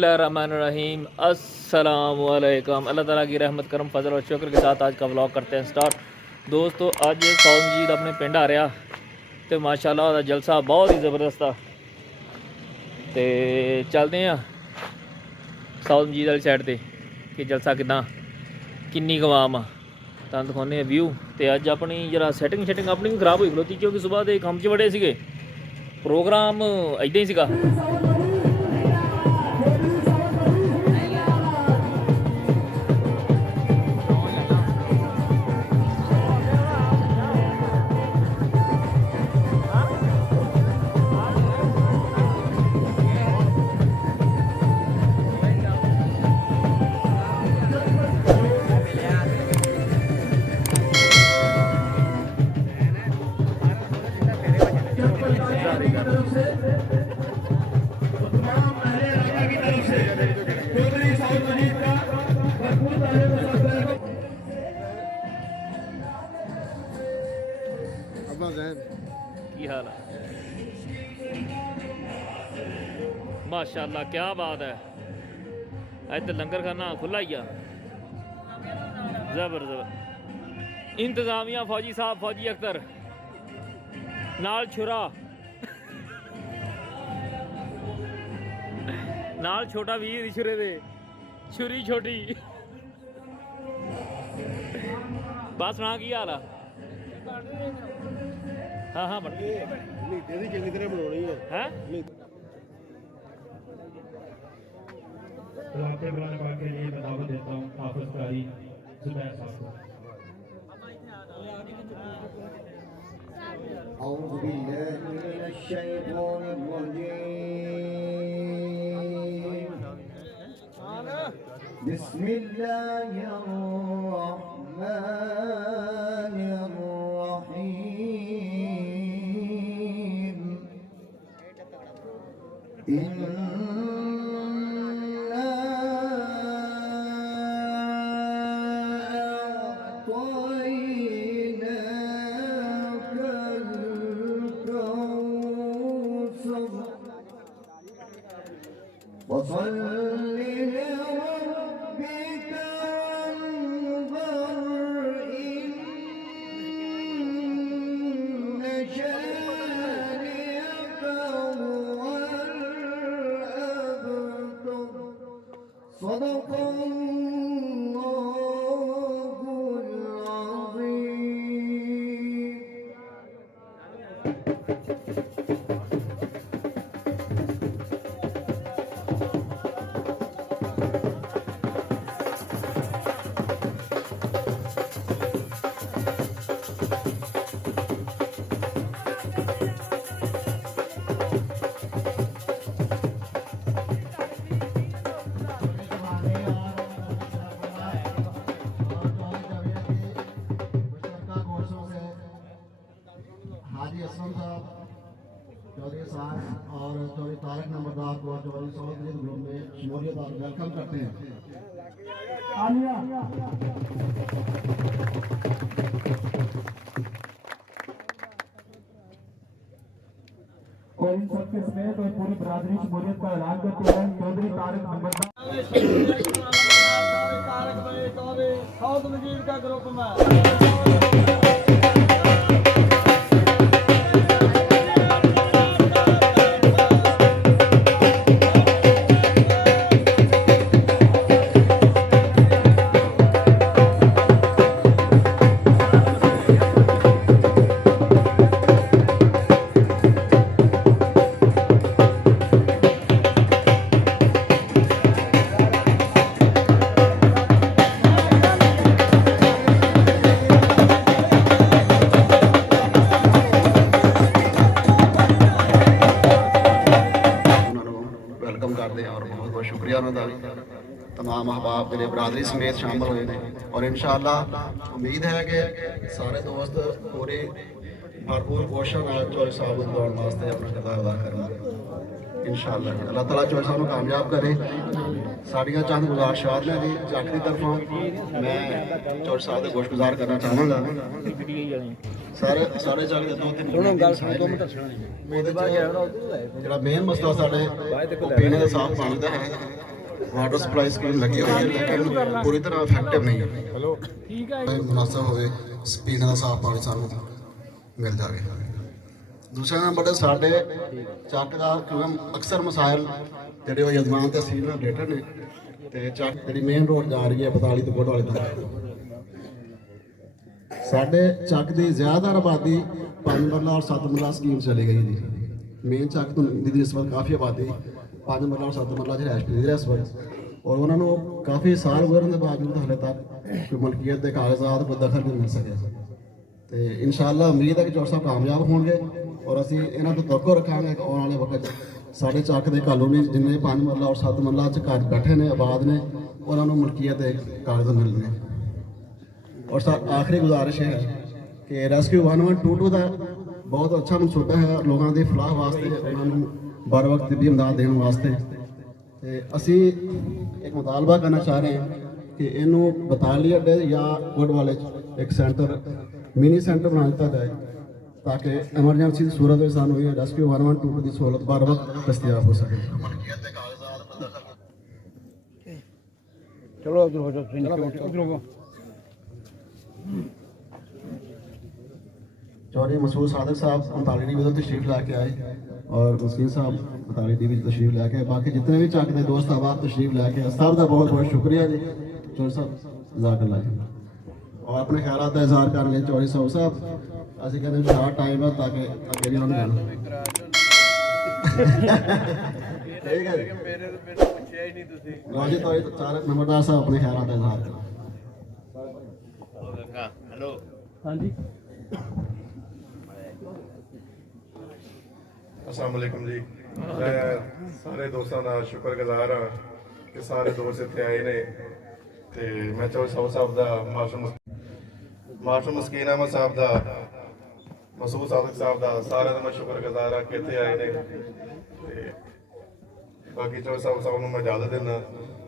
बिस्मिल्लाहिर्रहमानिर्रहीम अस्सलामुअलैकुम। अल्लाह ताला की रहमत करम फजल और शुक्र के साथ आज का व्लॉग करते हैं स्टार्ट। दोस्तों अज सौद मजीद अपने पिंड आ रहा तो माशाल्लाह दा जलसा बहुत ही ज़बरदस्त था। तो चलते हैं सौद मजीद वाली साइड पर कि जलसा किदा किन्नी कवाम आ तुहानूं दिखाने व्यू। तो अज अपनी जरा सैटिंग अपनी भी खराब हुई खलोती क्योंकि सुबह के काम च बड़े सीगे प्रोग्राम इदा ही सीगा। की हाल है माशाल्लाह क्या बात है। अज तो लंगर खाना खुला ही आ जबरदस्त। इंतजामिया फौजी साहब फौजी अख्तर नाल छुरा नाल छोटा वीर छुरे दे छुरी छोटी बस सुना की हाल है। हाँ हाँ बन चंगी तरह बनानी है। तो आपके कुरान पाक के लिए मैं दावत देता हूँ हाफिज कारी जुबैर साहब को। أعوذ بالله من الشيطان الرجيم بسم الله الرحمن الرحيم وصل لربك وانظر إن شانئك هو الأبتر صدق الله العظيم. हाजी असलम साहब चौधरी साहब और चौधरी तारक नंबरदार को चौधरी सौद ग्रुप में शमूलियत और वेलकम करते हैं। और इन सबके समेत और पूरी बरादरी शमूलियत का ऐलान करते हैं चौधरी तारक नंबरदार सौद मजीद का ग्रुप में। शुक्रिया उन्होंने तमाम अहबाब मेरे बरादरी समेत शामिल हुए हैं और इंशाअल्लाह उम्मीद है कि सारे दोस्त पूरे भरपूर कोशिश चौधरी साहब को दौड़ने वास्ते अपना किरदार अदा करना इंशाअल्लाह। अल्लाह ताला चौधरी साहब को कामयाब करे। साड़ियाँ चंद गुजारिशात ने जी जट की तरफों मैं चौधरी साहब का गोशगुजार करना चाहूँगा। सारे सारे चल के 2-3 गल सुनो 2 मिनट सुनो। मेरे बाद जो मेन मसला साढ़े पीने का साफ पानी का है वाटर सप्लाई स्कीम लगी हुई है लेकिन पूरी तरह इफेक्टिव नहीं है। मुनासिब होवे पीने का साफ पानी सानू मिल जाए। दूसरे नंबर पर साढ़े ਚੱਕ ਦਾ ਕਿਉਂਕਿ अक्सर मसाइल ਜਿਹੜੇ ਉਹ ਯਜ਼ਮਾਨ ਤਹਿਸੀਲ ਨਾਲ ਰਿਲੇਟਡ ਨੇ ਤੇ ਚੱਕ ਜਿਹੜੀ ਮੇਨ ਰੋਡ ਜਾ ਰਹੀ ਹੈ 42 ਤੋਂ ਕੋਟਵਾਲੇ ਤੱਕ ਸਾਡੇ ਚੱਕ ਦੀ ਜ਼ਿਆਦਾ ਆਬਾਦੀ 5 ਮਰਲਾ ਔਰ 7 ਮਰਲਾ ਸਕੀਮ ਚਲੀ ਗਈ ਜੀ। ਮੇਨ ਚੱਕ ਤੋਂ ਦੀ ਇਸ ਵਕਤ ਕਾਫੀ ਆਬਾਦੀ 5 ਮਰਲਾ ਔਰ 7 ਮਰਲਾ ਚ ਰਹਿਸ਼ ਪਈ ਇਸ ਵਕਤ ਔਰ ਉਹਨਾਂ ਨੂੰ ਕਾਫੀ ਸਾਲ ਗੁਜ਼ਰਨ ਦੇ ਬਾਵਜੂਦ ਹਾਲੇ ਤੱਕ ਕੋਈ ਮਲਕੀਅਤ ਦੇ ਕਾਗਜ਼ਾਤ ਕੋਈ ਦਖਲ ਨਹੀਂ ਮਿਲ ਸਕਿਆ। ਤੇ ਇਨਸ਼ਾਅੱਲਾ ਉਮੀਦ ਹੈ ਕਿ ਚੌਰ ਸਾਹਿਬ ਕਾਮਯਾਬ ਹੋਣਗੇ ਔਰ ਅਸੀਂ ਇਹਨਾਂ ਤੋਂ ਤਵੱਕੋ ਰੱਖਾਂਗੇ ਕਿ ਆਉਣ ਵਾਲੇ ਵਕਤ ਸਾਡੇ ਚੱਕ ਦੇ ਕਾਲੋਨੀ ਜਿੰਨੇ 5 ਮਰਲਾ ਔਰ 7 ਮਰਲਾ ਚ ਘਰ ਬੈਠੇ ਨੇ ਆਬਾਦ ਨੇ ਉਹਨਾਂ ਨੂੰ ਮਲਕੀਅਤ ਦੇ ਕਾਗਜ਼ ਮਿਲਣਗੇ। और सर आखिरी गुजारिश है कि रेस्क्यू 1122 का बहुत अच्छा मनसूबा है लोगों की फलाह वास्ते उन्होंने बर वक्त तिब्बी इमदाद देने वास्ते ते असी एक मुतालबा करना चाह रहे हैं कि इनू बताली अड्डे या कोटवाले एक सेंटर मिनी सेंटर बना दिता जाए ताकि एमरजेंसी की सूरत में सानू रेस्क्यू 1122 की सहूलत बर वक्त दस्तियाब हो सके। चलो चौधरी मसूद सादिक साहब 39 डी में तशरीफ लैके आए और मुस्किन साहब 39 डी में तशरीफ लैके आए। बाकी जितने भी चक के दोस्त आबाद तशरीफ लैके आए सब का बहुत बहुत शुक्रिया जी। चौधरी साहब जज़ाकल्लाह जी और अपने ख्याल का इजहार कर लिए चौधरी साहब असं कहते शार्ट टाइम है ताकि अगे नहीं होने ठीक है जी। तारक नंबरदार साहब अपने ख्याल का इजहार करें। हाँ जी अस्सलाम वालेकुम जी। मैं सारे दोस्तों का शुक्रगुजार हाँ कि सारे दोस्त इतने आए ने ते मैं चौधरी साहब का मास्टर मस्कीन अहमद साहब का मसूद सादिक साहब का सारे का मैं शुक्रगुजार हाँ कि इतने आए ने ते बाकी चौधरी साहब को मैं इजाजत देना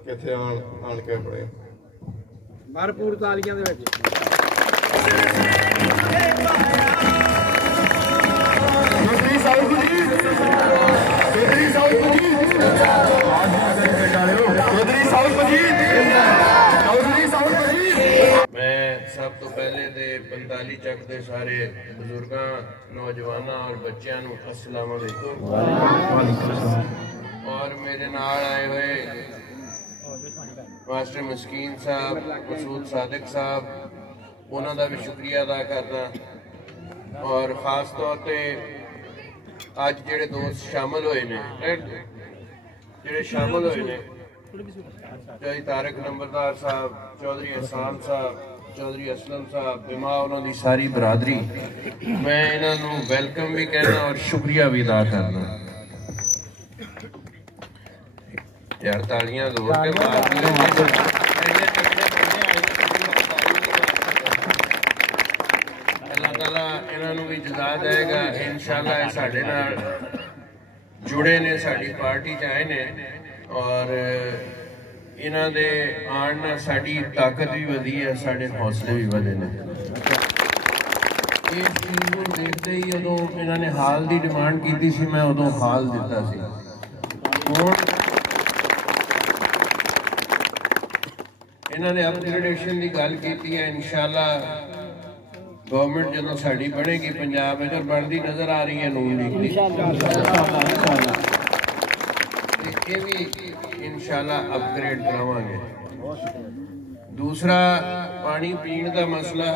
कि इतने आन के अपने भरपूर तालियां दे विच मैं सब तो पहले दे 45 ਚੱਕ ਦੇ ਸਾਰੇ ਬਜ਼ੁਰਗਾਂ ਨੌਜਵਾਨਾਂ ਔਰ ਬੱਚਿਆਂ ਨੂੰ अस्सलाम वालेकुम और मेरे नाल आए हुए मास्टर मस्कीन साहब मसूद सादिक साहब ਉਹਨਾਂ ਦਾ ਵੀ ਸ਼ੁਕਰੀਆ ਅਦਾ ਕਰਦਾ ਔਰ ਖਾਸ ਤੌਰ ਤੇ ਅੱਜ ਜਿਹੜੇ ਦੋਸਤ ਸ਼ਾਮਲ ਹੋਏ ਨੇ ਚੌਧਰੀ ਤਾਰਕ ਨੰਬਰਦਾਰ ਸਾਹਿਬ ਚੌਧਰੀ ਅਹਿਸਾਨ ਸਾਹਿਬ ਚੌਧਰੀ ਅਸਲਮ ਸਾਹਿਬ ਬਿਮਾ ਉਹਨਾਂ ਦੀ ਸਾਰੀ ਬਰਾਦਰੀ ਮੈਂ ਇਹਨਾਂ ਨੂੰ ਵੈਲਕਮ ਵੀ ਕਹਿਣਾ ਔਰ ਸ਼ੁਕਰੀਆ ਵੀ ਅਦਾ ਕਰਦਾ। ਯਾਰ ਤਾਲੀਆਂ ਜ਼ੋਰ ਕੇ ਮਾਰ ਇਹਨਾਂ ਨੂੰ ਵੀ ਜਜ਼ਾ ਦੇਗਾ ਇਨਸ਼ਾਅੱਲਾ। ਇਹ ਸਾਡੇ ਨਾਲ ਜੁੜੇ ਨੇ ਸਾਡੀ ਪਾਰਟੀ 'ਚ ਆਏ ਨੇ ਔਰ ਇਹਨਾਂ ਦੇ ਆਉਣ ਨਾਲ ਸਾਡੀ ਤਾਕਤ ਵੀ ਵਧੀ ਹੈ ਸਾਡੇ ਹੌਸਲੇ ਵੀ ਵਧੇ ਨੇ। ਇਸ ਚੀਜ਼ ਨੂੰ ਦੇਖਦੇ ਹੀ ਉਦੋਂ ਇਹਨਾਂ ਨੇ ਹਾਲ ਦੀ ਡਿਮਾਂਡ ਕੀਤੀ ਸੀ ਮੈਂ ਉਦੋਂ ਹਾਲ ਦਿੱਤਾ ਸੀ। ਹੁਣ ਇਹਨਾਂ ਨੇ ਅਪਗ੍ਰੇਡੇਸ਼ਨ ਦੀ ਗੱਲ ਕੀਤੀ ਹੈ ਇਨਸ਼ਾਅੱਲਾ गवर्नमेंट जो साड़ी बनेगी पंजाब में और बनती नजर आ रही है नून लीग की ये भी इंशाल्लाह अपग्रेड करावांगे। दूसरा पानी पीने का मसला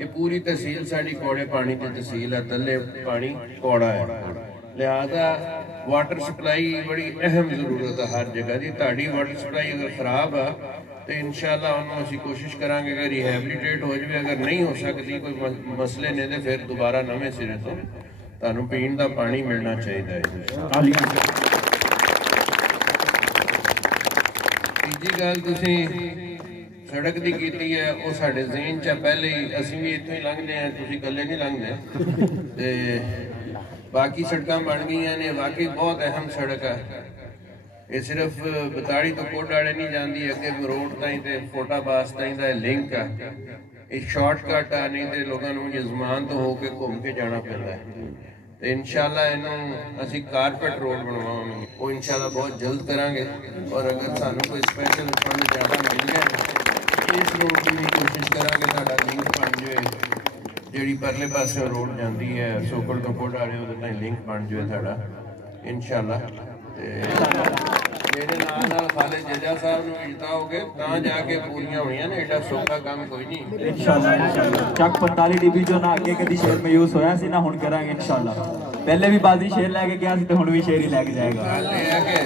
ये पूरी तहसील साड़ी कौड़े पानी की तहसील है तले पानी कौड़ा है लिहाजा वाटर सप्लाई बड़ी अहम जरूरत है हर जगह की। ताड़ी वाटर सप्लाई अगर खराब है तो इंशाअल्लाह उन्होंने असीं कोशिश करांगे अगर रिहैबिलिटेट हो जाए अगर नहीं हो सकती कोई मसले ने तो फिर दोबारा नवे सिरे तो तुहानूं पीण दा पानी मिलना चाहिए है। तीजी गल तुसीं सड़क की कीती है वो साडे ज़हन च पहले ही असीं भी इत्थों ही लंघदे हैं तुसीं कल्ले नहीं लंघदे ते बाकी सड़कां बन गई ने वाकई बहुत अहम सड़क है। ये सिर्फ 42 तो कोटवाले नहीं जाती अगे रोड ताईं ते फोटाबास ताईं दा लिंक है ये शॉर्टकट है नहीं तो लोगों को यजमान तो होके घूम के जाना पैंदा है। ਤੇ ਇਨਸ਼ਾਅੱਲਾ ਇਹਨੂੰ ਅਸੀਂ ਕਾਰਪੈਟ ਰੋਡ ਬਣਵਾਵਾਂਗੇ, ਉਹ ਇਨਸ਼ਾਅੱਲਾ ਬਹੁਤ ਜਲਦ ਕਰਾਂਗੇ। ਔਰ ਅਗਰ ਸਾਨੂੰ ਕੋਈ ਸਪੈਸ਼ਲ ਫੰਡ ਜ਼ਿਆਦਾ ਮਿਲ ਗਿਆ ਇਸ ਰੋਡ ਦੀ ਵੀ ਕੋਸ਼ਿਸ਼ ਕਰਾਂਗੇ ਸਾਡਾ ਲਿੰਕ ਬਣ ਜਾਵੇ, ਜਿਹੜੀ ਪਰਲੇ ਪਾਸੇ ਰੋਡ ਜਾਂਦੀ ਹੈ ਸੋਕਲ ਤੋਂ ਕੋਟ ਵਾਲੇ ਉਹਦੇ ਨਾਲ ਲਿੰਕ ਬਣ ਜਾਵੇ ਸਾਡਾ ਇਨਸ਼ਾਅੱਲਾ। ਤੇ ਮੇਰੇ ਨਾਲ ਖਾਲਿਦ ਜੱਜਾ ਸਾਹਿਬ ਨੂੰ ਵੀ ਜਿਤਾਓਗੇ ਤਾਂ ਜਾ ਕੇ ਪੂਰੀਆਂ ਹੋਣੀਆਂ ਨੇ, ਐਡਾ ਸੌਖਾ ਕੰਮ ਕੋਈ ਨਹੀਂ। ਇਨਸ਼ਾਅੱਲਾ ਚੱਕ 45 DB ਜੋ ਨਾ ਅੱਗੇ ਕਦੀ ਸ਼ੇਰ ਮਯੂਸ ਹੋਇਆ ਸੀ ਨਾ, ਹੁਣ ਕਰਾਂਗੇ ਇਨਸ਼ਾਅੱਲਾ। ਪਹਿਲੇ ਵੀ ਬਾਜ਼ੀ ਸ਼ੇਰ ਲੈ ਕੇ ਗਿਆ ਸੀ ਤੇ ਹੁਣ ਵੀ ਸ਼ੇਰ ਹੀ ਲੈ ਕੇ ਜਾਏਗਾ। ਗੱਲ ਇਹ ਹੈ ਕਿ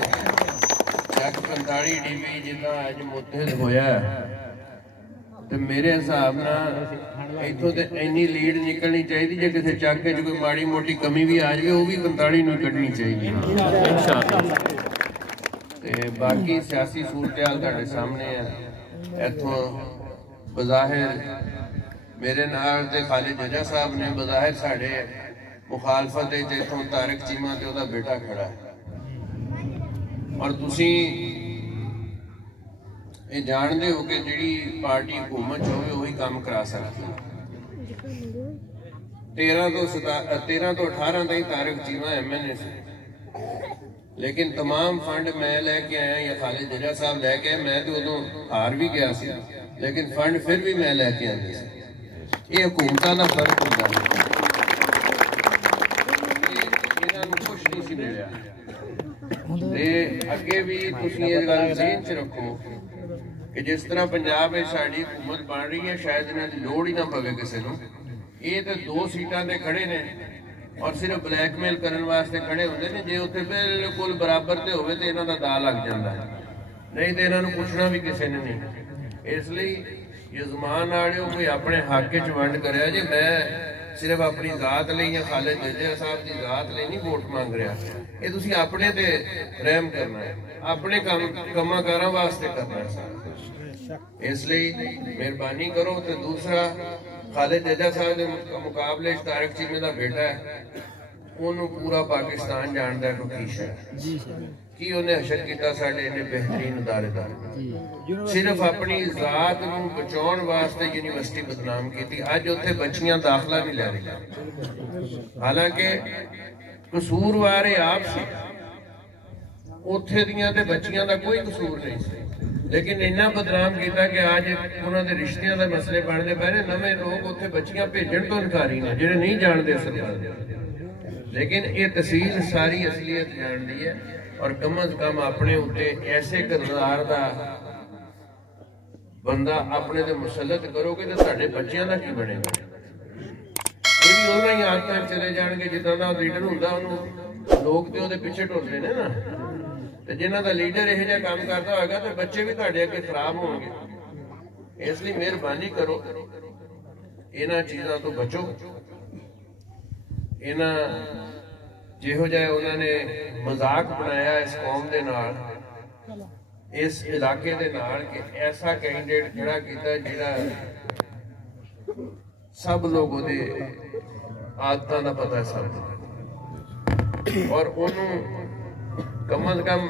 ਚੱਕ 45 DB ਜਿੱਦਾਂ ਅੱਜ ਮੁੱਤਹਿਦ ਹੋਇਆ ਤੇ ਮੇਰੇ ਹਿਸਾਬ ਨਾਲ ਇੱਥੋਂ ਤੇ ਇੰਨੀ ਲੀਡ ਨਿਕਲਣੀ ਚਾਹੀਦੀ, ਜੇ ਕਿਸੇ ਚੱਕ 'ਚ ਕੋਈ ਮਾੜੀ ਮੋਟੀ ਕਮੀ ਵੀ ਆ ਜਾਵੇ ਉਹ ਵੀ 45 ਨੂੰ ਕੱਢਣੀ ਚਾਹੀਦੀ ਇਨਸ਼ਾਅੱਲਾ। ਤੇ ਬਾਕੀ ਸਿਆਸੀ ਸੂਰਤ-ਹਾਲ ਤੁਹਾਡੇ ਸਾਹਮਣੇ ਹੈ। ਇੱਥੋਂ ਬਜ਼ਾਹਿਰ ਮੇਰੇ ਨਾਲ ਤੇ ਖਾਲਿਦ ਜੱਜਾ ਸਾਹਿਬ ਨੇ, ਬਜ਼ਾਹਿਰ ਸਾਡੇ ਮੁਖਾਲਫਤ ਤੇ ਇੱਥੋਂ ਤਾਰਿਕ ਚੀਮਾ ਤੇ ਉਹਦਾ ਬੇਟਾ ਖੜਾ ਹੈ। ਔਰ ਤੁਸੀਂ ਇਹ ਜਾਣਦੇ ਹੋ ਕਿ ਜਿਹੜੀ ਪਾਰਟੀ ਹੁਕੂਮਤ 'ਚ ਹੋਵੇ ਉਹੀ ਕੰਮ ਕਰਾ ਸਕਦੀ ਹੈ। 13 ਤੋਂ 18 ਤਾਈਂ ਤਾਰਿਕ ਚੀਮਾ MNA ਸੀ, लेकिन तमाम फंड मैं लेके आया या खालिद जजा साहब लेके आए, मैं तो उदों हार भी गया सी, लेकिन फंड फिर भी मैं लेके आंदी सी। ये हुकूमतां दा फर्क हुंदा है, इन्हां नूं कुछ नहीं सी मिलिया। ते अगे भी तुसीं इस गल ज़हन च रखो कि जिस तरह पंजाब में साडी हुकूमत बन रही है, शायद इन्हां दी लोड़ ही ना पवे किसी नूं। ये तो 2 सीटां ते खड़े ने और सिर्फ ब्लैकमेल करने वास्ते खड़े होंगे ने। जे उत्थे बिल्कुल बराबर ते होवे ते इन्हां दा दा लग जांदा है, नहीं तो इन्हां नूं पुछना भी किसी ने नहीं। इसलिए यजमान वालिओ कोई अपने हक च वंड करिया जे। मैं सिर्फ अपनी जात लई या खालिद जज्जा साहब की जात लई नहीं वोट मंग रहा, ये तुसीं अपने ते रहम करना है, अपने कामां कारां वास्ते करना है। इसलिए मेहरबानी करो। तो दूसरा खालिद जज्जा साहब के मुकाबले तारिक चीमे का बेटा है, ਉਹਨੂੰ पूरा पाकिस्तान जानता है कि की है कि ਉਹਨੇ ਹਸ਼ਰ ਕੀਤਾ ਸਾਡੇ ਇਹਨੇ बेहतरीन ਅਦਾਰੇ ਦਾ। सिर्फ अपनी जात ਨੂੰ ਬਚਾਉਣ ਵਾਸਤੇ यूनिवर्सिटी बदनाम की। ਅੱਜ ਉੱਥੇ ਬੱਚੀਆਂ ਦਾਖਲਾ नहीं ਲੈ ਰਹੀਆਂ, ਹਾਲਾਂਕਿ ਕਸੂਰਵਾਰ ਇਹ ਆਪ ਸੀ। ਉੱਥੇ ਦੀਆਂ ਤੇ ਬੱਚੀਆਂ ਦਾ ਕੋਈ ਕਸੂਰ ਨਹੀਂ ਸੀ, लेकिन इन्ना बदनाम किया कि आज उन्होंने रिश्तियों के मसले बनते पे ने। नवे लोग उत्थे बच्चियां भेजण तो इनकारी ने जिहड़े नहीं जानते सरकार। लेकिन ये तहसील सारी असलियत जानती है। और कम अज कम अपने उत्ते ऐसे किरदार का बंदा अपने ते मुसलत करोगे तो साडे बच्चियां दा की बनेगा। ये भी उन्हां ही आदतां चले जाणगे जिद्दां दा लीडर हुंदा, उहनूं लोग ते उहदे पिछे टुरदे ने ना। ਤੇ ਜਿਨ੍ਹਾਂ ਦਾ ਲੀਡਰ ਇਹੋ ਜਿਹਾ ਕੰਮ ਕਰਦਾ ਹੋਏਗਾ ਤੇ ਬੱਚੇ ਵੀ ਤੁਹਾਡੇ ਅੱਗੇ ਖਰਾਬ ਹੋਣਗੇ। ਇਸ ਲਈ ਮਿਹਰਬਾਨੀ ਕਰੋ, ਇਹਨਾਂ ਚੀਜ਼ਾਂ ਤੋਂ ਬਚੋ। ਇਹਨਾਂ ਜਿਹੋ ਜਿਹਾ ਉਹਨਾਂ ਨੇ ਮਜ਼ਾਕ ਬਣਾਇਆ ਇਸ ਕੌਮ ਦੇ ਨਾਲ, ਇਸ ਇਲਾਕੇ ਦੇ ਨਾਲ, ਕਿ ਐਸਾ ਕੈਂਡੀਡੇਟ ਖੜਾ ਕੀਤਾ ਜਿਹੜਾ ਸਭ ਲੋਕ ਉਹਦੇ ਆਦਤਾਂ ਦਾ ਪਤਾ ਸਭ, ਔਰ ਉਹਨੂੰ कम अज कम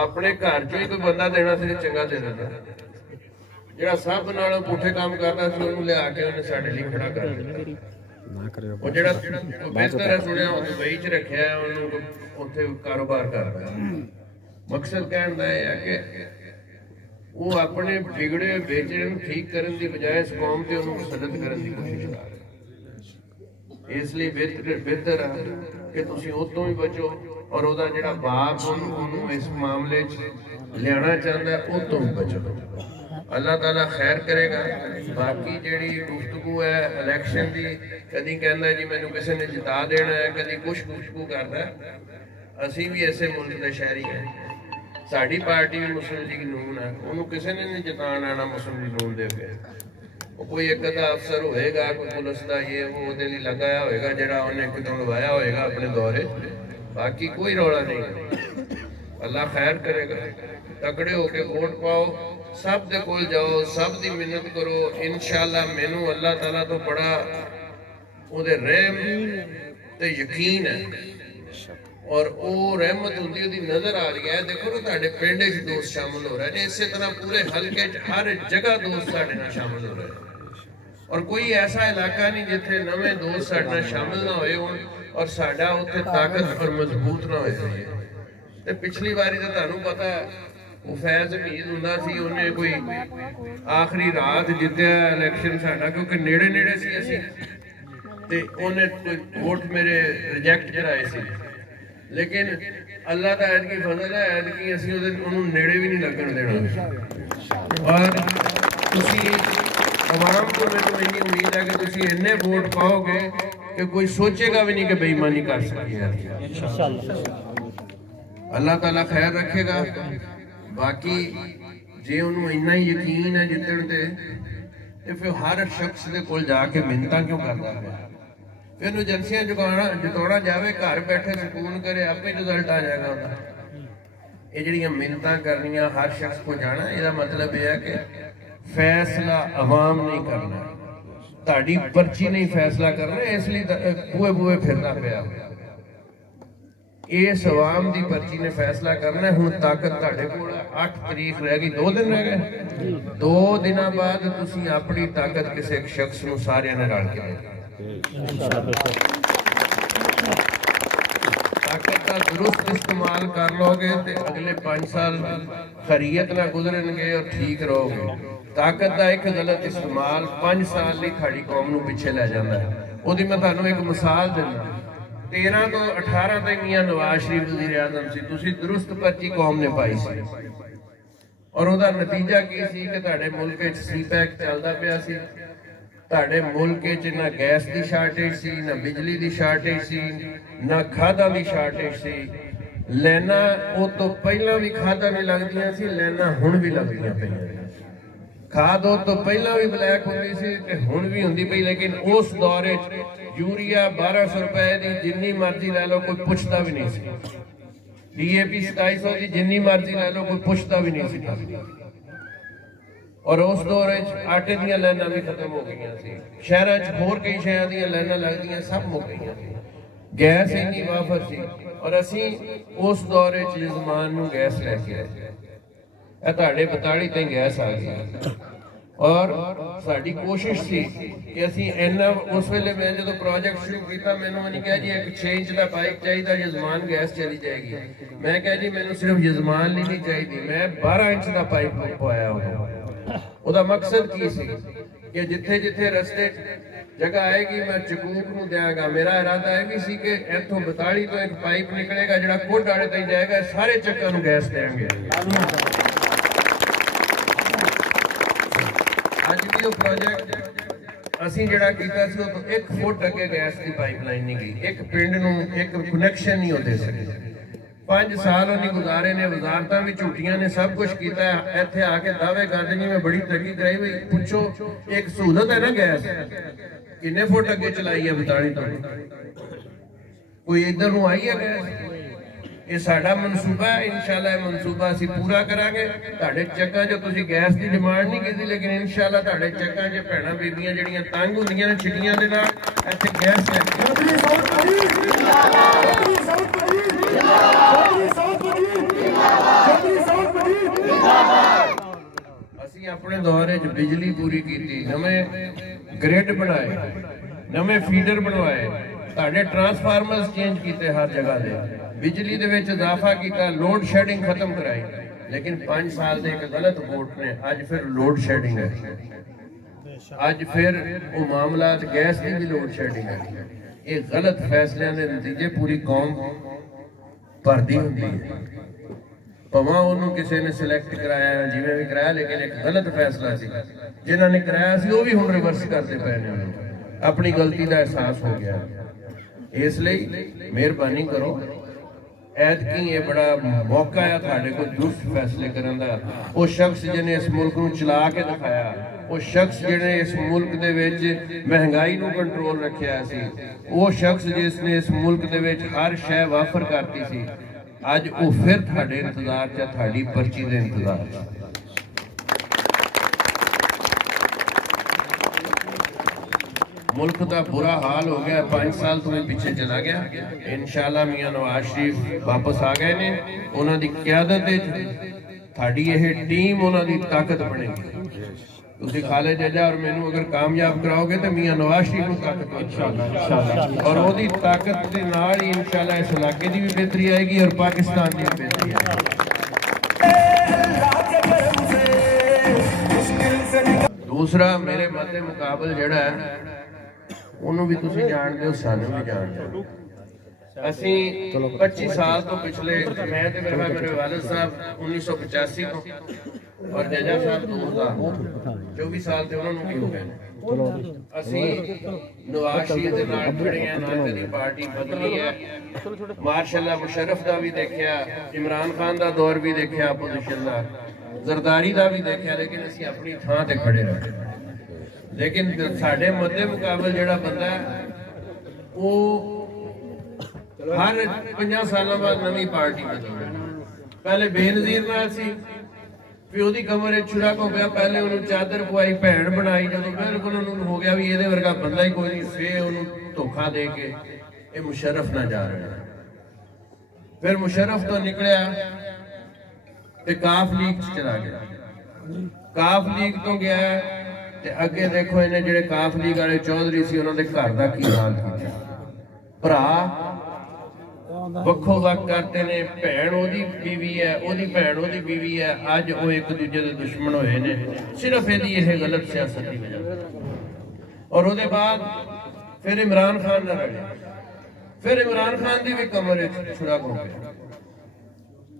अपने घर चो ही कोई बंदा देना सी चंगा दे दिंदा। जिहड़ा सब नालों पुठे काम करदा सी उहनूं लिया के उहने साडे लई खड़ा कर दित्ता। ਉਹ ਜਿਹੜਾ ਬਿਹਤਰ ਹੈ ਸੁਣਿਆ ਉਹ ਦੁਬਈ 'ਚ ਰੱਖਿਆ, ਉਹਨੂੰ ਉੱਥੇ ਕਾਰੋਬਾਰ ਕਰਦਾ। ਮਕਸਦ ਕਹਿਣ ਦਾ ਇਹ ਹੈ ਕਿ ਉਹ ਆਪਣੇ ਵਿਗੜੇ ਵੇਚਣੇ ਨੂੰ ਠੀਕ ਕਰਨ ਦੀ ਬਜਾਏ ਇਸ ਕੌਮ ਤੇ ਉਹਨੂੰ ਮੁਸਲਤ ਕਰਨ ਦੀ ਕੋਸ਼ਿਸ਼ ਕਰ ਰਿਹਾ। ਇਸ ਲਈ ਬਿਹਤਰ ਹੈ ਕਿ ਤੁਸੀਂ ਉਹ ਤੋਂ ਵੀ ਬਚੋ, ਔਰ ਉਹਦਾ ਜਿਹੜਾ ਬਾਪ ਉਹਨੂੰ ਇਸ ਮਾਮਲੇ 'ਚ ਲਿਆਉਣਾ ਚਾਹੁੰਦਾ ਉਹ ਤੋਂ ਵੀ ਬਚੋ। ਅੱਲਾਹ ਤਾਲਾ ਖੈਰ ਕਰੇਗਾ। ਬਾਕੀ ਜਿਹੜੀ ਗੁਫ਼ਤਗੂ ਹੈ ਇਲੈਕਸ਼ਨ ਦੀ, ਕਦੀ ਕਹਿੰਦਾ ਜੀ ਮੈਨੂੰ ਕਿਸੇ ਨੇ ਜਿਤਾ ਦੇਣਾ ਹੈ, ਕਦੀ ਕੁਛ ਗੁਫ਼ਤਗੂ ਕਰਦਾ। ਅਸੀਂ ਵੀ ਐਸੇ ਮੁਲਕ ਦੇ ਸ਼ਹਿਰੀ ਹਾਂ, ਸਾਡੀ ਪਾਰਟੀ ਵੀ ਮੁਸਲਿਮ ਲੀਗ ਨੂਨ ਹੈ, ਉਹਨੂੰ ਕਿਸੇ ਨੇ ਨਹੀਂ ਜਿਤਾਉਣ ਆਉਣਾ ਮੁਸਲਿਮ ਲੀਗ ਨੂਨ ਦੇ ਅੱਗੇ। ਉਹ ਕੋਈ ਇੱਕ ਅੱਧਾ ਅਫਸਰ ਹੋਏਗਾ ਕੋਈ ਪੁਲਿਸ ਦਾ ਇਹ ਉਹ ਉਹਦੇ ਲਈ ਲਗਾਇਆ ਹੋਏਗਾ ਜਿਹੜਾ ਉਹਨੇ ਕਿਤੋਂ ਲਵਾਇਆ ਹੋਏਗਾ ਆਪਣੇ ਦੌਰੇ, ਬਾਕੀ ਕੋਈ ਰੌਲਾ ਨਹੀਂ। ਅੱਲਾਹ ਖੈਰ ਕਰੇਗਾ। ਤਕੜੇ ਹੋ ਕੇ ਵੋਟ ਪਾਓ, ਸਭ ਦੇ ਕੋਲ ਜਾਓ, ਸਭ ਦੀ ਮਿਹਨਤ ਕਰੋ। ਇਨਸ਼ਾਅੱਲਾ ਮੈਨੂੰ ਅੱਲਾਹ ਤਾਲਾ ਤੋਂ ਬੜਾ ਉਹਦੇ ਰਹਿਮ ਤੇ ਯਕੀਨ ਹੈ, ਔਰ ਉਹ ਰਹਿਮਤ ਹੁੰਦੀ ਉਹਦੀ ਨਜ਼ਰ ਆ ਰਹੀ ਹੈ। ਦੇਖੋ ਨਾ ਤੁਹਾਡੇ ਪਿੰਡ 'ਚ ਦੋਸਤ ਸ਼ਾਮਲ ਹੋ ਰਹੇ ਨੇ, ਇਸੇ ਤਰ੍ਹਾਂ ਪੂਰੇ ਹਲਕੇ 'ਚ ਹਰ ਜਗ੍ਹਾ ਦੋਸਤ ਸਾਡੇ ਨਾਲ ਸ਼ਾਮਲ ਹੋ ਰਹੇ, ਔਰ ਕੋਈ ਐਸਾ ਇਲਾਕਾ ਨਹੀਂ ਜਿੱਥੇ ਨਵੇਂ ਦੋਸਤ ਸਾਡੇ ਨਾਲ ਸ਼ਾਮਲ ਨਾ ਹੋਏ ਹੋਣ। ਔਰ ਸਾਡਾ ਉੱਥੇ ਤਾਕਤ ਔਰ ਮਜ਼ਬੂਤ ਨਾ ਹੋਏ ਜਾਈਏ। ਤੇ ਪਿਛਲੀ ਵਾਰੀ ਤਾਂ ਤੁਹਾਨੂੰ ਪਤਾ ਉਹ ਫੈਜ਼ ਹਮੀਦ ਹੁੰਦਾ ਸੀ, ਉਹਨੇ ਕੋਈ ਆਖਰੀ ਰਾਤ ਜਿੱਤਿਆ ਇਲੈਕਸ਼ਨ ਸਾਡਾ, ਕਿਉਂਕਿ ਨੇੜੇ ਨੇੜੇ ਸੀ ਅਸੀਂ, ਤੇ ਉਹਨੇ ਵੋਟ ਮੇਰੇ ਰਿਜੈਕਟ ਕਰਾਏ ਸੀ। ਲੇਕਿਨ ਅੱਲਾ ਦਾ ਐਤਕੀ ਫਜ਼ਲ ਹੈ, ਐਤਕੀ ਅਸੀਂ ਉਹਨੂੰ ਨੇੜੇ ਵੀ ਨਹੀਂ ਲੱਗਣ ਦੇਣਾ। ਔਰ ਤੁਸੀਂ ਆਵਾਮ ਤੋਂ ਮੈਨੂੰ ਇੰਨੀ ਉਮੀਦ ਹੈ ਕਿ ਤੁਸੀਂ ਇੰਨੇ ਵੋਟ ਪਾਓਗੇ ਕਿ ਕੋਈ ਸੋਚੇਗਾ ਵੀ ਨਹੀਂ ਕਿ ਬੇਈਮਾਨੀ ਕਰ ਸਕੇ। ਅੱਲਾਹ ਤਾਲਾ ਖੈਰ ਰੱਖੇਗਾ। ਬਾਕੀ ਜੇ ਉਹਨੂੰ ਇੰਨਾ ਹੀ ਯਕੀਨ ਹੈ ਜਿੱਤਣ ਤੇ ਫਿਰ ਹਰ ਸ਼ਖਸ ਦੇ ਕੋਲ ਜਾ ਕੇ ਮਿੰਨਤਾਂ ਕਿਉਂ ਕਰਦਾ ਹੈ? ਫਿਰ ਇਹਨੂੰ ਏਜੰਸੀਆਂ ਜਿਤਾਉਣਾ ਜਾਵੇ, ਘਰ ਬੈਠੇ ਸਕੂਨ ਕਰੇ, ਆਪੇ ਰਿਜ਼ਲਟ ਆ ਜਾਏਗਾ ਉਹਦਾ। ਇਹ ਜਿਹੜੀਆਂ ਮਿੰਨਤਾਂ ਕਰਨੀਆਂ, ਹਰ ਸ਼ਖਸ ਕੋ ਜਾਣਾ, ਇਹਦਾ ਮਤਲਬ ਇਹ ਹੈ ਕਿ ਫੈਸਲਾ ਆਵਾਮ ਨਹੀਂ ਕਰਨਾ, ਤੁਹਾਡੀ ਪਰਚੀ ਨਹੀਂ ਫੈਸਲਾ ਕਰਨਾ। ਇਸ ਲਈ ਬੂਹੇ ਬੂਹੇ ਫਿਰਦਾ ਪਿਆ। ਇਸ ਆਵਾਮ ਦੀ ਪਰਚੀ ਨੇ ਫੈਸਲਾ ਕਰਨਾ। ਹੁਣ ਤਾਕਤ ਤੁਹਾਡੇ ਕੋਲ 8 ਤਰੀਕ ਰਹਿ ਗਈ, 2 ਦਿਨ ਰਹਿ ਗਏ। 2 ਦਿਨਾਂ ਬਾਅਦ ਤੁਸੀਂ ਆਪਣੀ ਤਾਕਤ ਕਿਸੇ ਇੱਕ ਸ਼ਖਸ ਨੂੰ ਸਾਰਿਆਂ ਨੇ ਰਲ ਕੇ ਤਾਕਤ ਦਾ ਦਰੁਸਤ ਇਸਤੇਮਾਲ ਕਰ ਲੋਗੇ ਤੇ ਅਗਲੇ 5 ਸਾਲ ਖਰੀਅਤ ਨਾਲ ਗੁਜ਼ਰਨਗੇ ਔਰ ਠੀਕ ਰਹੋਗੇ। ਤਾਕਤ ਦਾ ਇੱਕ ਗਲਤ ਇਸਤੇਮਾਲ 5 ਸਾਲ ਲਈ ਤੁਹਾਡੀ ਕੌਮ ਨੂੰ ਪਿੱਛੇ ਲੈ ਜਾਂਦਾ ਹੈ। ਉਹਦੀ ਮੈਂ ਤੁਹਾਨੂੰ ਇੱਕ ਮਿਸਾਲ ਦਿੰਦਾ। 13 ਤੋਂ 18 ਤੱਕ ਮੀਆਂ ਨਵਾਜ਼ ਸ਼ਰੀਫ ਵਜ਼ੀਰ ਆਜ਼ਮ ਸੀ, ਤੁਸੀਂ ਦਰੁਸਤ ਪਰਚੀ ਕੌਮ ਨੇ ਪਾਈ ਸੀ, ਔਰ ਉਹਦਾ ਨਤੀਜਾ ਕੀ ਸੀ ਕਿ ਤੁਹਾਡੇ ਮੁਲਕ ਵਿੱਚ ਸੀਪੈਕ ਚੱਲਦਾ ਪਿਆ ਸੀ। ਤੁਹਾਡੇ ਮੁਲਕ ਵਿੱਚ ਨਾ ਗੈਸ ਦੀ ਸ਼ਾਰਟੇਜ ਸੀ, ਨਾ ਬਿਜਲੀ ਦੀ ਸ਼ਾਰਟੇਜ ਸੀ, ਨਾ ਖਾਦਾਂ ਦੀ ਸ਼ਾਰਟੇਜ ਸੀ। ਲੈਣਾ ਉਹ ਤੋਂ ਪਹਿਲਾਂ ਵੀ ਖਾਦਾਂ ਨਹੀਂ ਲੱਗਦੀਆਂ ਸੀ, ਲੈਣਾ ਹੁਣ ਵੀ ਲੱਗਦੀਆਂ ਪਈਆਂ। ਖਾਦ ਉਹ ਤੋਂ ਪਹਿਲਾਂ ਵੀ ਬਲੈਕ ਹੁੰਦੀ ਸੀ ਤੇ ਹੁਣ ਵੀ ਹੁੰਦੀ ਪਈ। ਲੇਕਿਨ ਉਸ ਦੌਰ ਵਿੱਚ ਯੂਰੀਆ 1200 ਰੁਪਏ ਦੀ ਜਿੰਨੀ ਮਰਜ਼ੀ ਲੈ ਲਓ, ਕੋਈ ਪੁੱਛਦਾ ਵੀ ਨਹੀਂ ਸੀ। DAP 2700 ਦੀ ਜਿੰਨੀ ਮਰਜ਼ੀ ਲੈ ਲਓ, ਕੋਈ ਪੁੱਛਦਾ ਵੀ ਨਹੀਂ ਸੀ। ਔਰ ਉਸ ਦੌਰ ਵਿੱਚ ਆਟੇ ਦੀਆਂ ਲਾਈਨਾਂ ਵੀ ਖਤਮ ਹੋ ਗਈਆਂ ਸੀ। ਸ਼ਹਿਰਾਂ 'ਚ ਹੋਰ ਕਈ ਸ਼ਹਿਰਾਂ ਦੀਆਂ ਲਾਈਨਾਂ ਲੱਗਦੀਆਂ, ਸਭ ਮੁੱਕ ਗਈਆਂ ਸੀ। ਗੈਸ ਇੰਨੀ ਵਾਫਰ ਸੀ ਔਰ ਅਸੀਂ ਉਸ ਦੌਰ ਵਿੱਚ ਯਜ਼ਮਾਨ ਨੂੰ ਗੈਸ ਲੈ ਕੇ ਆਏ। ਇਹ ਤੁਹਾਡੇ 42 ਤੇ ਗੈਸ ਆ ਗਈ। ਔਰ ਸਾਡੀ ਕੋਸ਼ਿਸ਼ ਸੀ ਕਿ ਅਸੀਂ ਇੰਨਾ, ਉਸ ਵੇਲੇ ਮੈਂ ਜਦੋਂ ਪ੍ਰੋਜੈਕਟ ਸ਼ੁਰੂ ਕੀਤਾ ਮੈਨੂੰ ਉਹਨੇ ਕਿਹਾ ਜੀ ਇੱਕ 6 ਇੰਚ ਦਾ ਪਾਈਪ ਚਾਹੀਦਾ, ਯਜ਼ਮਾਨ ਗੈਸ ਚਲੀ ਜਾਏਗੀ। ਮੈਂ ਕਿਹਾ ਜੀ ਮੈਨੂੰ ਸਿਰਫ ਯਜ਼ਮਾਨ ਲਈ ਨਹੀਂ ਚਾਹੀਦੀ, ਮੈਂ 12 ਇੰਚ ਦਾ ਪਾਈਪ ਪਵਾਇਆ। ਉਹਦਾ ਮਕਸਦ ਕੀ ਸੀ ਕਿ ਜਿੱਥੇ ਜਿੱਥੇ ਰਸਤੇ ਜਗ੍ਹਾ ਆਏਗੀ ਮੈਂ ਚਕੂਕ ਨੂੰ ਦਿਆਂਗਾ। ਮੇਰਾ ਇਰਾਦਾ ਇਹ ਵੀ ਸੀ ਕਿ ਇੱਥੋਂ 42 ਤੋਂ ਇੱਕ ਪਾਈਪ ਨਿਕਲੇਗਾ ਜਿਹੜਾ ਕੋਟ ਵਾਲੇ ਤੱਕ ਜਾਏਗਾ, ਸਾਰੇ ਚੱਕਾਂ ਨੂੰ ਗੈਸ ਦੇਵਾਂਗੇ। ਅੱਜ ਵੀ ਉਹ ਪ੍ਰੋਜੈਕਟ ਅਸੀਂ ਜਿਹੜਾ ਕੀਤਾ ਸੀ ਉਹ ਤੋਂ 1 ਫੁੱਟ ਅੱਗੇ ਗੈਸ ਦੀ ਪਾਈਪਲਾਈਨ ਨਹੀਂ ਗਈ, ਇੱਕ ਪਿੰਡ ਨੂੰ ਇੱਕ ਕਨੈਕਸ਼ਨ ਨਹੀਂ ਉਹ ਦੇ ਸਕੇ। 5 ਸਾਲ ਉਹਨੇ ਗੁਜ਼ਾਰੇ ਨੇ, ਵਜ਼ਾਰਤਾਂ ਵੀ ਝੂਠੀਆਂ ਨੇ, ਸਭ ਕੁਝ ਕੀਤਾ। ਇੱਥੇ ਆ ਕੇ ਦਾਅਵੇ ਕਰਦੇ ਜੀ ਮੈਂ ਬੜੀ ਤਰੱਕੀ ਕਰਾਈ। ਵੀ ਪੁੱਛੋ ਇੱਕ ਸਹੂਲਤ ਹੈ ਨਾ, ਗੈਸ ਕਿੰਨੇ ਫੁੱਟ ਅੱਗੇ ਚਲਾਈ ਹੈ 42 ਤੋਂ? ਕੋਈ ਇੱਧਰ ਨੂੰ ਆਈ ਹੈ ਗੈਸ? ਇਹ ਸਾਡਾ ਮਨਸੂਬਾ ਹੈ। ਇਨਸ਼ਾਅੱਲਾ ਇਹ ਮਨਸੂਬਾ ਅਸੀਂ ਪੂਰਾ ਕਰਾਂਗੇ। ਤੁਹਾਡੇ ਚੱਕਾਂ 'ਚ ਤੁਸੀਂ ਗੈਸ ਦੀ ਡਿਮਾਂਡ ਨਹੀਂ ਕੀਤੀ, ਲੇਕਿਨ ਇਨਸ਼ਾਅੱਲਾ ਤੁਹਾਡੇ ਚੱਕਾਂ 'ਚ ਭੈਣਾਂ ਬੀਬੀਆਂ ਜਿਹੜੀਆਂ ਤੰਗ ਹੁੰਦੀਆਂ ਨੇ ਛਿੱਟੀਆਂ ਦੇ ਨਾਲ, ਇੱਥੇ ਗੈਸ ਲੈ ਅਸੀਂ ਆਪਣੇ ਦੌਰ ਵਿੱਚ ਬਿਜਲੀ ਪੂਰੀ ਕੀਤੀ, ਨਵੇਂ ਗ੍ਰਿਡ ਬਣਾਏ, ਨਵੇਂ ਫੀਡਰ ਬਣਵਾਏ, ਤੁਹਾਡੇ ਟਰਾਂਸਫਾਰਮਰਸ ਚੇਂਜ ਕੀਤੇ ਹਰ ਜਗ੍ਹਾ ਦੇ, ਬਿਜਲੀ ਦੇ ਵਿੱਚ ਇਜ਼ਾਫਾ ਕੀਤਾ, ਲੋਡ ਸ਼ੈਡਿੰਗ ਖਤਮ ਕਰਾਈ। ਲੇਕਿਨ 5 ਸਾਲ ਦੇ ਇੱਕ ਗਲਤ ਵੋਟ ਨੇ ਅੱਜ ਫਿਰ ਲੋਡ ਸ਼ੈਡਿੰਗ ਹੈ। ਅੱਜ ਫਿਰ ਉਹ ਮਾਮਲਾਤ ਗੈਸ ਦੀ ਵੀ ਲੋਡ ਸ਼ੈਡਿੰਗ ਹੈ। ਇਹ ਗਲਤ ਫੈਸਲਿਆਂ ਦੇ ਨਤੀਜੇ ਪੂਰੀ ਕੌਮ ਭਰਦੀ ਹੁੰਦੀ ਹੈ। ਭਾਵੇਂ ਉਹਨੂੰ ਕਿਸੇ ਨੇ ਸਿਲੈਕਟ ਕਰਾਇਆ ਜਿਵੇਂ ਵੀ ਕਰਾਇਆ, ਲੇਕਿਨ ਇੱਕ ਗਲਤ ਫੈਸਲਾ ਸੀ। ਜਿਨ੍ਹਾਂ ਨੇ ਕਰਾਇਆ ਸੀ ਉਹ ਵੀ ਹੁਣ ਰਿਵਰਸ ਕਰਦੇ ਪਏ ਨੇ, ਆਪਣੀ ਗਲਤੀ ਦਾ ਅਹਿਸਾਸ ਹੋ ਗਿਆ। ਇਸ ਲਈ ਮਿਹਰਬਾਨੀ ਕਰੋ, ਐਤਕੀ ਇਹ ਬੜਾ ਮੌਕਾ ਹੈ ਤੁਹਾਡੇ ਕੋਲ ਦੁਰਸਤ ਫੈਸਲੇ ਕਰਨ ਦਾ। ਉਹ ਸ਼ਖਸ ਜਿਹਨੇ ਇਸ ਮੁਲਕ ਨੂੰ ਚਲਾ ਕੇ ਦਿਖਾਇਆ, ਉਹ ਸ਼ਖਸ ਜਿਹਨੇ ਇਸ ਮੁਲਕ ਦੇ ਵਿੱਚ ਮਹਿੰਗਾਈ ਨੂੰ ਕੰਟਰੋਲ ਰੱਖਿਆ ਸੀ, ਉਹ ਸ਼ਖਸ ਜਿਸ ਨੇ ਇਸ ਮੁਲਕ ਦੇ ਵਿੱਚ ਹਰ ਸ਼ੈ ਵਾਫਰ ਕਰਤੀ ਸੀ, ਅੱਜ ਉਹ ਫਿਰ ਤੁਹਾਡੇ ਇੰਤਜ਼ਾਰ 'ਚ, ਤੁਹਾਡੀ ਪਰਚੀ ਦੇ ਇੰਤਜ਼ਾਰ 'ਚ। मुल्क का बुरा हाल हो गया, 5 साल तो पीछे चला गया। इंशाअल्लाह मियां नवाज शरीफ वापस आ गए ने, उन्होंने क़यादत ਤੁਹਾਡੀ ਇਹ ਟੀਮ ਉਹਨਾਂ ਦੀ ਤਾਕਤ ਬਣੇਗੀ। ਤੁਸੀਂ ਖਾਲਿਦ ਜੱਜਾ ਔਰ ਮੈਨੂੰ ਅਗਰ ਕਾਮਯਾਬ ਕਰਾਓਗੇ ਤਾਂ ਮੀਆਂ ਨਵਾਜ਼ ਸ਼ਰੀਫ ਨੂੰ ਤਾਕਤ ਇਨਸ਼ਾਅੱਲਾ, ਔਰ ਉਹਦੀ ਤਾਕਤ ਦੇ ਨਾਲ ਹੀ ਇਨਸ਼ਾਅੱਲਾ ਇਸ ਇਲਾਕੇ ਦੀ ਵੀ ਬਿਹਤਰੀ ਆਏਗੀ ਔਰ ਪਾਕਿਸਤਾਨ ਦੀ ਵੀ ਬਿਹਤਰੀ ਆਏਗੀ। ਦੂਸਰਾ ਮੇਰੇ ਮੱਦੇ ਮੁਕਾਬਲ ਜਿਹੜਾ ਹੈ ਉਹਨੂੰ ਵੀ ਤੁਸੀਂ ਜਾਣਦੇ ਹੋ, ਸਾਨੂੰ ਵੀ ਜਾਣਦੇ ਹੋ। ਅਸੀਂ 25 ਸਾਲ ਤੋਂ ਪਿਛਲੇ, ਮੈਂ ਤੇ ਮੇਰੇ ਵਾਲਿਦ ਸਾਹਿਬ 1985 ਤੋਂ ਔਰ ਜੱਜਾ ਸਾਹਿਬ 24 ਸਾਲ ਤੇ ਉਹਨਾਂ ਨੂੰ ਵੀ ਹੋ ਗਏ ਨੇ। ਅਸੀਂ ਨਵਾਜ਼ ਸ਼ਰੀਫ ਦੇ ਨਾਲ ਖੜੇ ਹਾਂ, ਨਾ ਕਦੀ ਪਾਰਟੀ ਬਦਲੀ ਹੈ। ਮਾਰਸ਼ਾਅੱਲਾ ਮੁਸ਼ਰਫ ਦਾ ਵੀ ਦੇਖਿਆ, ਇਮਰਾਨ ਖਾਨ ਦਾ ਦੌਰ ਵੀ ਦੇਖਿਆ, ਆਪੋਜੀਸ਼ਨ ਦਾ, ਜ਼ਰਦਾਰੀ ਦਾ ਵੀ ਦੇਖਿਆ, ਲੇਕਿਨ ਅਸੀਂ ਆਪਣੀ ਥਾਂ ਤੇ ਖੜੇ ਰਹੇ। ਲੇਕਿਨ ਸਾਡੇ ਮੱਦੇ ਮੁਕਾਬਲ ਜਿਹੜਾ ਬੰਦਾ ਹੈ ਉਹ ਹਰ 50 ਸਾਲਾਂ ਬਾਅਦ ਨਵੀਂ ਪਾਰਟੀ ਬਦਲਦਾ। ਪਹਿਲੇ ਬੇਨਜ਼ੀਰ ਨਾਲ ਸੀ, ਫਿਰ ਉਹਦੀ ਕਮਰੇ ਛੁਰਾ ਕੋ ਪਿਆ, ਪਹਿਲੇ ਉਹਨੂੰ ਚਾਦਰ ਪਵਾਈ, ਭੈਣ ਬਣਾਈ, ਜਦੋਂ ਬਿਲਕੁਲ ਉਹਨੂੰ ਹੋ ਗਿਆ ਵੀ ਇਹਦੇ ਵਰਗਾ ਬੰਦਾ ਹੀ ਕੋਈ ਨਹੀਂ, ਫੇਰ ਉਹਨੂੰ ਧੋਖਾ ਦੇ ਕੇ ਇਹ ਮੁਸ਼ਰਫ ਨਾ ਜਾ ਰਿਹਾ। ਫਿਰ ਮੁਸ਼ਰਫ ਤੋਂ ਨਿਕਲਿਆ ਤੇ ਕਾਫ ਲੀਗ ਚ ਚਲਾ ਗਿਆ, ਕਾਫ ਲੀਗ ਤੋਂ ਗਿਆ ਤੇ ਅੱਗੇ ਦੇਖੋ ਇਹਨੇ ਜਿਹੜੇ ਕਾਫ ਲੀਗ ਵਾਲੇ ਚੌਧਰੀ ਸੀ ਉਹਨਾਂ ਦੇ ਘਰ ਦਾ ਕੀ ਹਾਲ ਕੀਤਾ। ਭਰਾ ਵੱਖੋ ਵੱਖ ਕਰਤੇ ਨੇ, ਭੈਣ ਉਹਦੀ ਬੀਵੀ ਹੈ, ਉਹਦੀ ਭੈਣ ਉਹਦੀ ਬੀਵੀ ਹੈ, ਅੱਜ ਉਹ ਇੱਕ ਦੂਜੇ ਦੇ ਦੁਸ਼ਮਣ ਹੋਏ ਨੇ ਸਿਰਫ ਇਹਦੀ ਇਹ ਗਲਤ ਸਿਆਸਤ ਦੀ ਵਜ੍ਹਾ ਤੋਂ। ਔਰ ਉਹਦੇ ਬਾਅਦ ਫਿਰ ਇਮਰਾਨ ਖਾਨ ਨਾਲ ਰਲਿਆ, ਫਿਰ ਇਮਰਾਨ ਖਾਨ ਦੀ ਵੀ ਕਮਰ ਛੁਰਾ ਹੋ ਗਿਆ।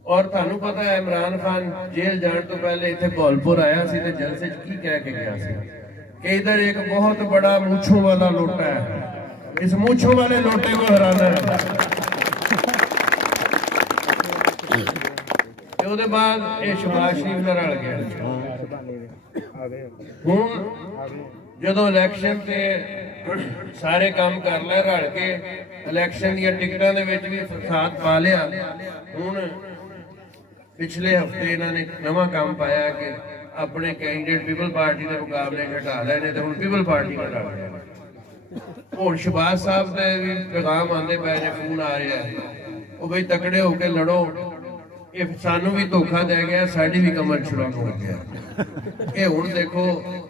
ਔਰ ਤੁਹਾਨੂੰ ਪਤਾ ਹੈ ਇਮਰਾਨ ਖਾਨ ਜੇਲ੍ਹ ਜਾਣ ਤੋਂ ਪਹਿਲੇ ਇੱਥੇ ਧੌਲਪੁਰ ਆਇਆ ਸੀ ਤੇ ਜਲਸੇ 'ਚ ਕੀ ਕਹਿ ਕੇ ਗਿਆ ਸੀ ਕਿ ਇਧਰ ਇੱਕ ਬਹੁਤ ਬੜਾ मूंछों वाला लोटा है, इस मूंछों वाले लोटे को हराना है। ਉਹਦੇ ਬਾਅਦ ਇਹ ਸ਼ਬਾਜ਼ ਸ਼ਰੀਫ ਨਾਲ ਰਲ ਗਿਆ। ਹੁਣ ਜਦੋਂ ਇਲੈਕਸ਼ਨ ਤੇ ਸਾਰੇ ਕੰਮ ਕਰ ਲੈ ਰਲ ਕੇ, ਇਲੈਕਸ਼ਨ ਦੀਆਂ ਟਿਕਟਾਂ ਦੇ ਵਿੱਚ ਵੀ ਫਸਾਦ ਪਾ ਲਿਆ। ਹੁਣ ਪਿਛਲੇ ਹਫਤੇ ਇਹਨਾਂ ਨੇ ਨਵਾਂ ਕੰਮ ਪਾਇਆ ਕਿ ਆਪਣੇ ਕੈਂਡੀਡੇਟ ਪੀਪਲ ਪਾਰਟੀ ਦੇ ਮੁਕਾਬਲੇ ਘਟਾ ਲੈਣੇ ਤੇ ਹੁਣ ਪੀਪਲ ਪਾਰਟੀ ਨਾਲ ਰਲ ਗਏ। ਹੁਣ ਸ਼ਬਾਜ਼ ਸਾਹਿਬ ਦੇ ਵੀ ਪੈਗਾਮ ਆਉਂਦੇ ਪਏ ਨੇ, ਫੋਨ ਆ ਰਿਹਾ ਉਹ ਬਈ ਤਕੜੇ ਹੋ ਕੇ ਲੜੋ, ਇਹ ਸਾਨੂੰ ਵੀ ਧੋਖਾ ਦੇ ਗਿਆ, ਸਾਡੀ ਵੀ ਕਮਰ ਛੁਰਾ ਹੋ ਗਿਆ। ਇਹ ਹੁਣ ਦੇਖੋ,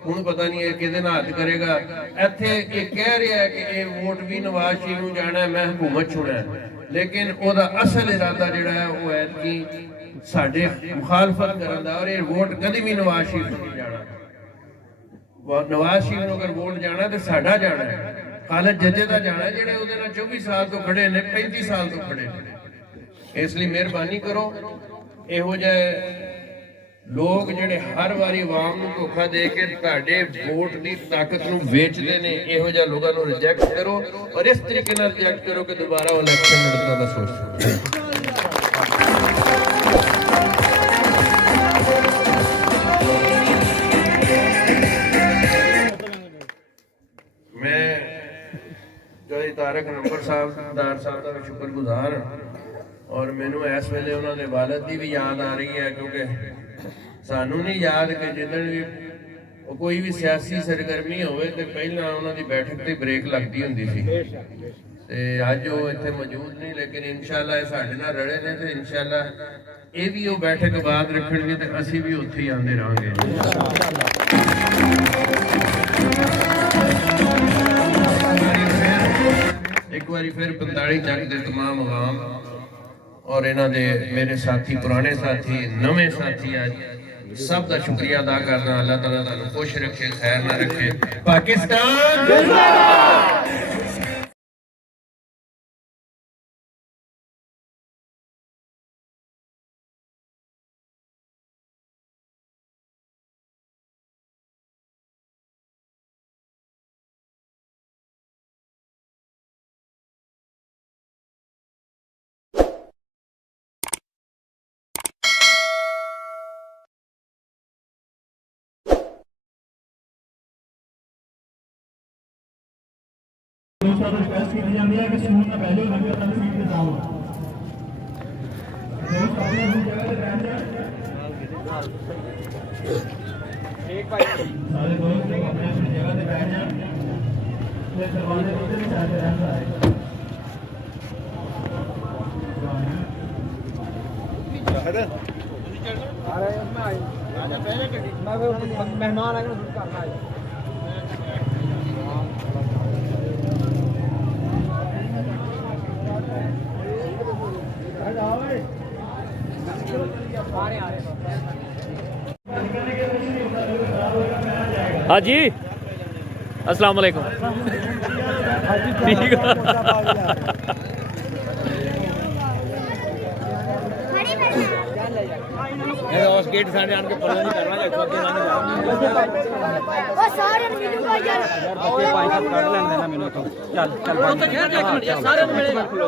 ਹੁਣ ਪਤਾ ਨਹੀਂ ਇਹ ਕਿਹਦੇ ਨਾਲ ਹੱਥ ਕਰੇਗਾ। ਇੱਥੇ ਇਹ ਕਹਿ ਰਿਹਾ ਹੈ ਕਿ ਇਹ ਵੋਟ ਵੀ ਨਵਾਜ਼ ਸ਼ਰੀਫ ਨੂੰ ਜਾਣਾ, ਮੈਂ ਹਕੂਮਤ ਛੁੜਿਆ, ਲੇਕਿਨ ਉਹਦਾ ਅਸਲ ਇਰਾਦਾ ਜਿਹੜਾ ਹੈ ਉਹ ਹੈ ਕਿ ਸਾਡੇ ਮੁਖਾਲਫਤ ਕਰਨ ਦਾ। ਔਰ ਇਹ ਵੋਟ ਕਦੀ ਵੀ ਨਵਾਜ਼ ਸ਼ਰੀਫ ਨੂੰ ਨਹੀਂ ਜਾਣਾ। ਨਵਾਜ਼ ਸ਼ਰੀਫ ਨੂੰ ਅਗਰ ਵੋਟ ਜਾਣਾ ਤੇ ਸਾਡਾ ਜਾਣਾ ਹੈ, ਖਾਲਿਦ ਜੱਜੇ ਦਾ ਜਾਣਾ, ਜਿਹੜੇ ਉਹਦੇ ਨਾਲ 24 ਸਾਲ ਤੋਂ ਖੜੇ ਨੇ, 35 ਸਾਲ ਤੋਂ ਖੜੇ ਨੇ। ਇਸ ਲਈ ਮਿਹਰਬਾਨੀ ਕਰੋ, ਇਹੋ ਜਿਹੇ ਲੋਕ ਜਿਹੜੇ ਹਰ ਵਾਰੀ ਆਵਾਮ ਨੂੰ ਧੋਖਾ ਦੇ ਕੇ ਤੁਹਾਡੇ ਵੋਟ ਦੀ ਤਾਕਤ ਨੂੰ ਵੇਚਦੇ ਨੇ, ਇਹੋ ਜਿਹੇ ਲੋਕਾਂ ਨੂੰ ਰਿਜੈਕਟ ਕਰੋ ਔਰ ਇਸ ਤਰੀਕੇ ਨਾਲ ਰਿਜੈਕਟ ਕਰੋ ਕਿ ਦੁਬਾਰਾ ਉਹ ਇਲੈਕਸ਼ਨ ਲੜਨ ਦਾ ਸੋਚੋ। ਮੈਂ ਚੌਧਰੀ ਤਾਰਕ ਨੰਬਰ ਸਾਹਿਬਦਾਰ ਸਾਹਿਬ ਦਾ ਸ਼ੁਕਰਗੁਜ਼ਾਰ ਹਾਂ ਔਰ ਮੈਨੂੰ ਇਸ ਵੇਲੇ ਉਹਨਾਂ ਦੇ ਵਾਲਿਦ ਦੀ ਵੀ ਯਾਦ ਆ ਰਹੀ ਹੈ, ਕਿਉਂਕਿ ਸਾਨੂੰ ਨਹੀਂ ਯਾਦ ਕਿ ਜਿੱਦਣ ਵੀ ਕੋਈ ਵੀ ਸਿਆਸੀ ਸਰਗਰਮੀ ਹੋਵੇ ਤੇ ਪਹਿਲਾਂ ਉਹਨਾਂ ਦੀ ਬੈਠਕ ਤੇ ਬ੍ਰੇਕ ਲੱਗਦੀ ਹੁੰਦੀ ਸੀ। ਤੇ ਅੱਜ ਉਹ ਇੱਥੇ ਮੌਜੂਦ ਨਹੀਂ, ਲੇਕਿਨ ਇਨਸ਼ਾਅੱਲਾ ਇਹ ਸਾਡੇ ਨਾਲ ਰਲੇ ਨੇ ਤੇ ਇਨਸ਼ਾਅੱਲਾ ਇਹ ਵੀ ਉਹ ਬੈਠਕ ਬਾਅਦ ਰੱਖਣਗੇ ਤੇ ਅਸੀਂ ਵੀ ਉੱਥੇ ਹੀ ਆਉਂਦੇ ਰਹਾਂਗੇ। ਇੱਕ ਵਾਰੀ ਫਿਰ 45 ਚੱਕ ਦੇ तमाम आवाम और इन्हों दे मेरे साथी, पुराने साथी, नवे साथी, आज सब का शुक्रिया अदा करना। अल्लाह ताला तुहानू खुश रखे, खैर ना रखे। पाकिस्तान जिंदाबाद। रिक्वेस्ट की जाती है कि समूह का पहले नंबर तक सीट पे जाओ। एक भाई सारे दोस्त लोग अपने अपनी जगह पे बैठ जाएं। ये दरवाजे पे नहीं जाते रहता है। आ रहे हैं ਮਹਿਮਾਨ ਆ ਕੇ ਕਰਨਾ ਹੈ हाँ जी अस्सलाम वालेकुम ठीक है ਉਸ ਗੇਟ ਸਾਡੇ ਆਣ ਕੇ ਪੱਲੇ ਨਹੀਂ ਕਰਨਾ ਜੇ ਅੱਗੇ ਲੰਘ ਉਹ ਸਾਰਿਆਂ ਨੂੰ ਮਿਲੂਗਾ ਯਾਰ ਬੱਚੇ ਪੰਜ ਸੱਤ ਕੱਢ ਲੈਂਦੇ ਨਾ ਮੈਨੂੰ ਤੋਂ ਚੱਲ ਚੱਲ ਉਹ ਤਾਂ ਖੇਡ ਇੱਕ ਮਿੰਟ ਯਾਰ ਸਾਰਿਆਂ ਨੂੰ ਮਿਲੇਗਾ ਇੱਕ ਮਿੰਟ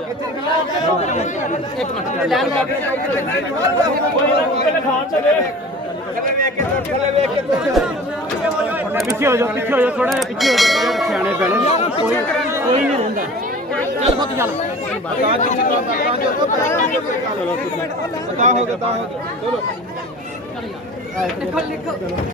ਪਿੱਛੇ ਹੋ ਜਾ ਥੋੜਾ ਜਿਹਾ ਪਿੱਛੇ ਹੋ ਜਾ ਸਿਆਣੇ ਪੈਣੇ ਕੋਈ ਨਹੀਂ ਰਹਿੰਦਾ ਚੱਲ ਪੁੱਤ ਚੱਲ ਚਲੋ ਤਾਂ ਹੋ ਗਿਆ ਚਲੋ